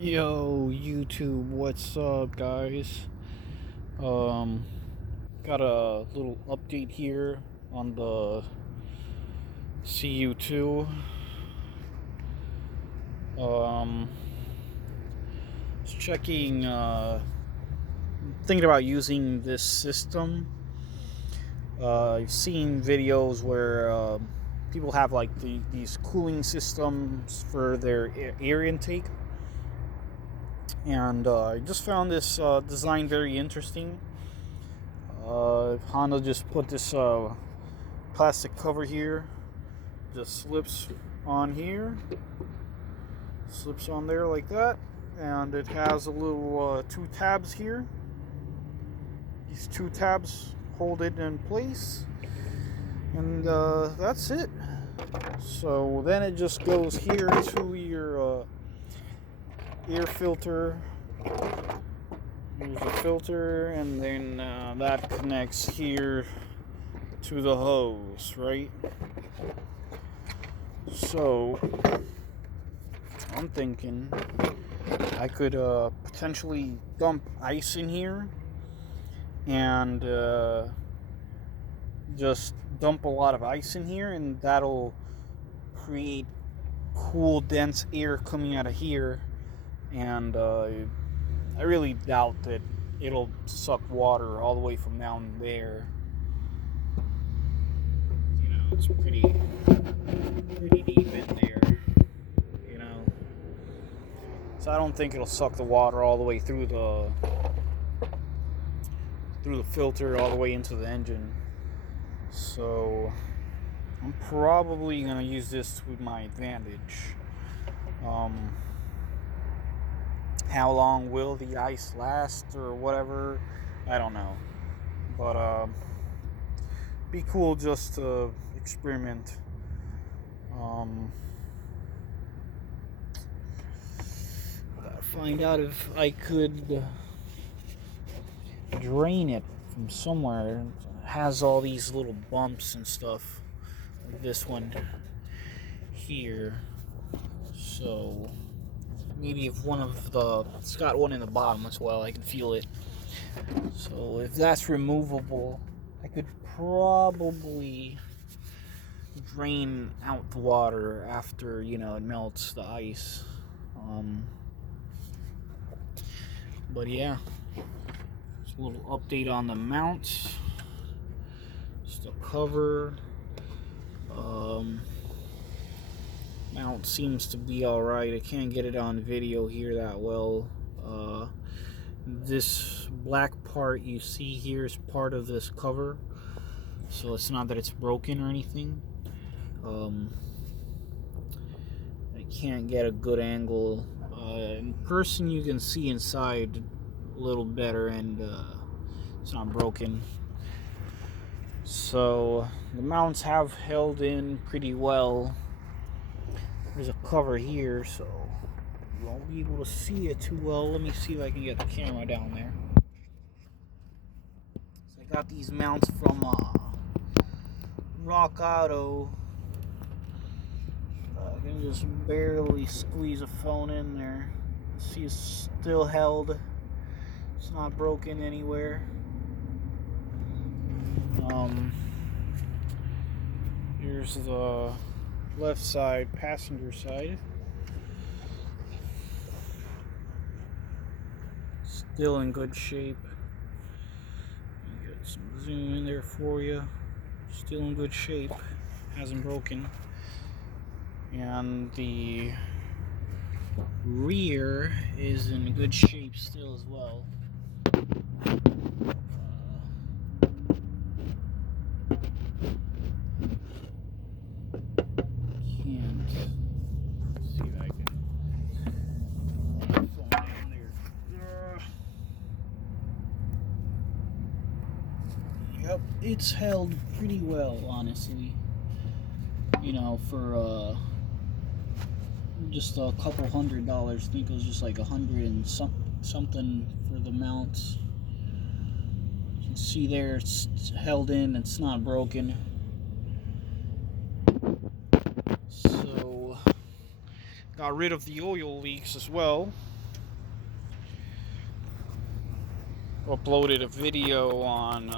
Yo, YouTube, what's up, guys? Um, got a little update here on the CU2. Um, just checking, thinking about using this system. I've seen videos where people have like these cooling systems for their air intake, and I just found this design very interesting. Honda just put this plastic cover here, just slips on here, slips on there like that, and it has a little two tabs here. These two tabs hold it in place, and that's it. So then it just goes here to your air filter. Here's the filter, and then that connects here to the hose, right? So I'm thinking I could potentially dump ice in here and just dump a lot of ice in here, and that'll create cool, dense air coming out of here. And I really doubt that it'll suck water all the way from down there. You know, it's pretty deep in there. You know, so I don't think it'll suck the water all the way through the filter all the way into the engine. So I'm probably gonna use this to my advantage. How long will the ice last or whatever? I don't know. But be cool just to experiment. Gotta find out if I could drain it from somewhere. It has all these little bumps and stuff. Like this one here. So maybe if it's got one in the bottom as well, I can feel it. So if that's removable, I could probably drain out the water after, it melts the ice. But yeah, just a little update on the mounts. Just a cover. Mount seems to be alright. I can't get it on video here that well. This black part you see here is part of this cover, so it's not that it's broken or anything. I can't get a good angle. In person you can see inside a little better, and it's not broken. So the mounts have held in pretty well. There's a cover here, so you won't be able to see it too well. Let me see if I can get the camera down there. So I got these mounts from Rock Auto. I can just barely squeeze a phone in there. See, it's still held. It's not broken anywhere. Here's the left side, passenger side. Still in good shape. Get some zoom in there for you. Still in good shape. Hasn't broken. And the rear is in good shape still as well. Can't see if I can phone down there. Yep, it's held pretty well, honestly. For just a couple $100. I think it was just like $100 and something for the mounts. You can see there it's held in, it's not broken. So got rid of the oil leaks as well. uploaded a video on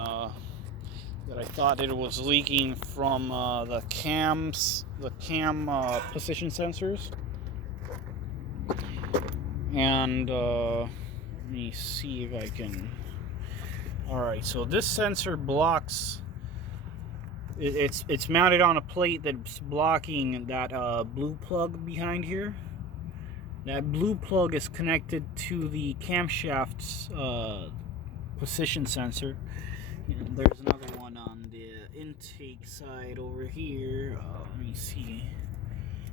that I thought it was leaking from the cam position sensors. And let me see if I can. Alright, so this sensor blocks, it's mounted on a plate that's blocking that blue plug behind here. That blue plug is connected to the camshaft's position sensor. And there's another one on the intake side over here. Let me see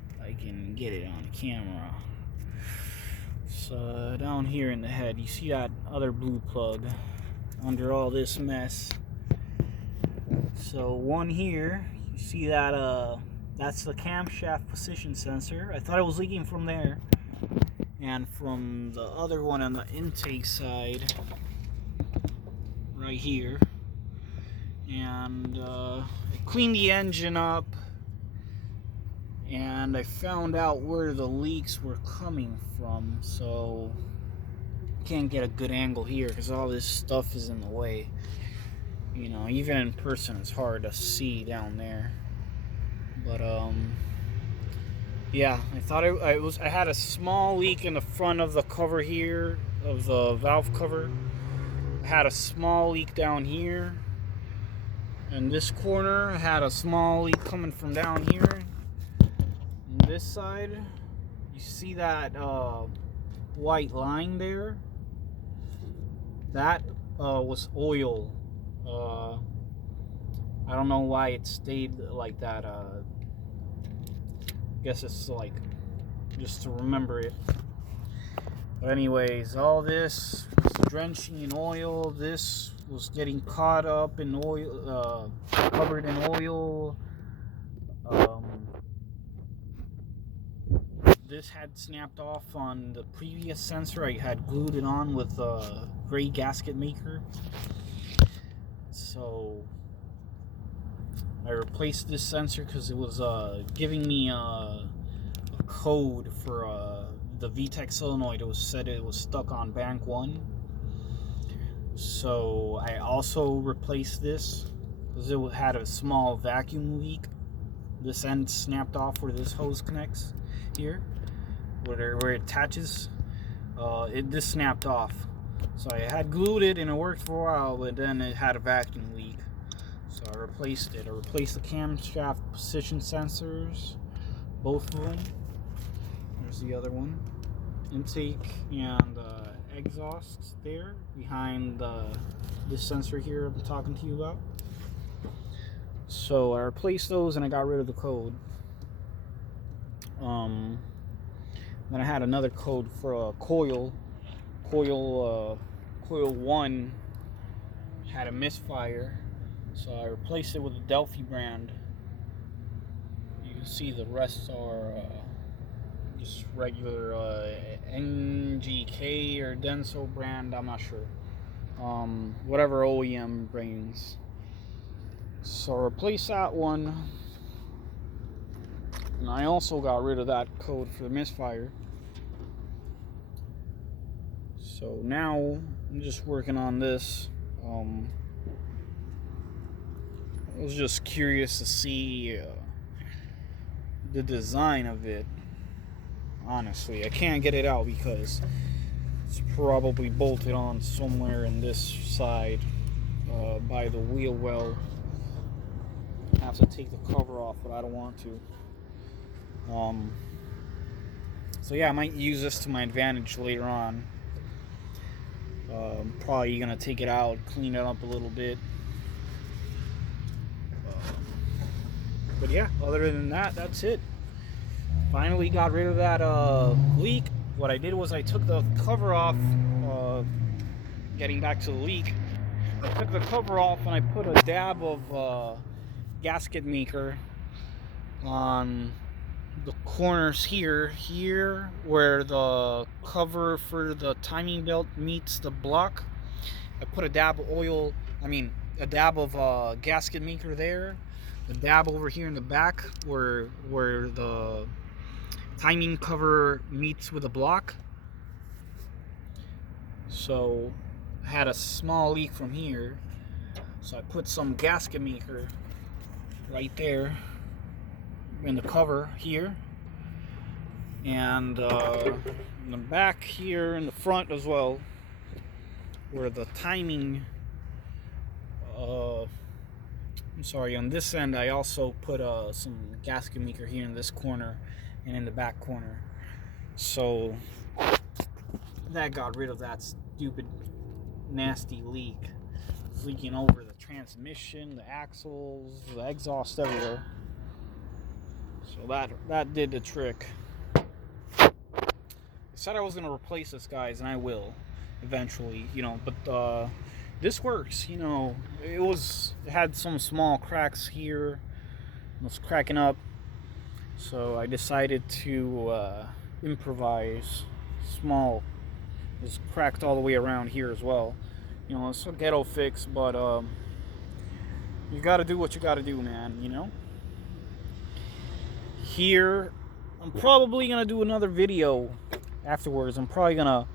if I can get it on camera. So down here in the head, you see that other blue plug under all this mess. So one here, you see that that's the camshaft position sensor. I thought it was leaking from there. And from the other one on the intake side, right here. And I cleaned the engine up, and I found out where the leaks were coming from. So can't get a good angle here because all this stuff is in the way. You know, even in person it's hard to see down there. But yeah, I thought I had a small leak in the front of the cover here, of the valve cover. I had a small leak down here. And this corner, I had a small leak coming from down here. And this side, you see that white line there? That was oil. I don't know why it stayed like that. Guess it's like just to remember it. But anyways, all this was drenching in oil. This was getting caught up in oil, covered in oil. This had snapped off on the previous sensor. I had glued it on with a gray gasket maker. So I replaced this sensor because it was giving me a code for the VTEC solenoid. It was said it was stuck on bank 1. So I also replaced this because it had a small vacuum leak. This end snapped off where this hose connects here, where it attaches. This snapped off. So I had glued it and it worked for a while, but then it had a vacuum leak. So I replaced it. I replaced the camshaft position sensors, both of them. There's the other one. Intake and exhaust there behind this sensor here I'm talking to you about. So I replaced those and I got rid of the code. Then I had another code for a coil. Coil 1 had a misfire, so I replaced it with a Delphi brand. You can see the rest are just regular NGK or Denso brand, I'm not sure. Whatever OEM brings. So I replaced that one. And I also got rid of that code for the misfire. So now I'm just working on this. I was just curious to see the design of it. Honestly, I can't get it out because it's probably bolted on somewhere in this side by the wheel well. I have to take the cover off, but I don't want to. So yeah, I might use this to my advantage later on. Probably gonna take it out, clean it up a little bit. But yeah, other than that, that's it. Finally got rid of that leak. What I did was I took the cover off, getting back to the leak. I took the cover off and I put a dab of gasket maker on the corners here where the cover for the timing belt meets the block. I put a dab of oil, a dab of gasket maker there, a dab over here in the back where the timing cover meets with the block. So had a small leak from here, so I put some gasket maker right there in the cover here, and in the back here in the front as well, where the timing I'm sorry, on this end I also put some gasket maker here in this corner and in the back corner, so that got rid of that stupid nasty leak. It's leaking over the transmission, the axles, the exhaust, everywhere. So that did the trick. I said I was gonna replace this, guys, and I will eventually, but this works. It had some small cracks here. It was cracking up, so I decided to improvise. Small, it's cracked all the way around here as well. It's a ghetto fix, but you gotta do what you gotta do, man. Here, I'm probably gonna do another video afterwards. I'm probably gonna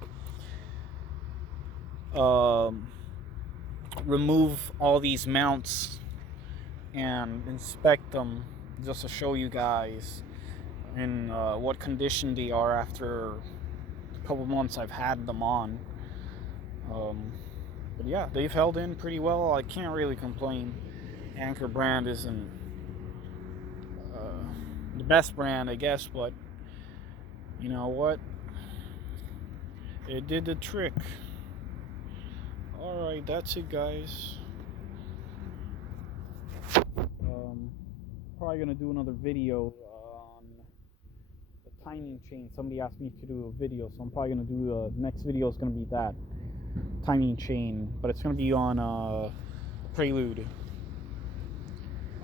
remove all these mounts and inspect them, just to show you guys in what condition they are after a couple months I've had them on. But yeah, they've held in pretty well. I can't really complain. Anchor brand isn't the best brand, I guess, but you know what? It did the trick. Alright, that's it, guys. Probably gonna do another video on the timing chain. Somebody asked me to do a video, so I'm probably gonna do the next video is gonna be that timing chain, but it's gonna be on Prelude.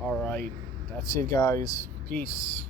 Alright, that's it, guys. Peace.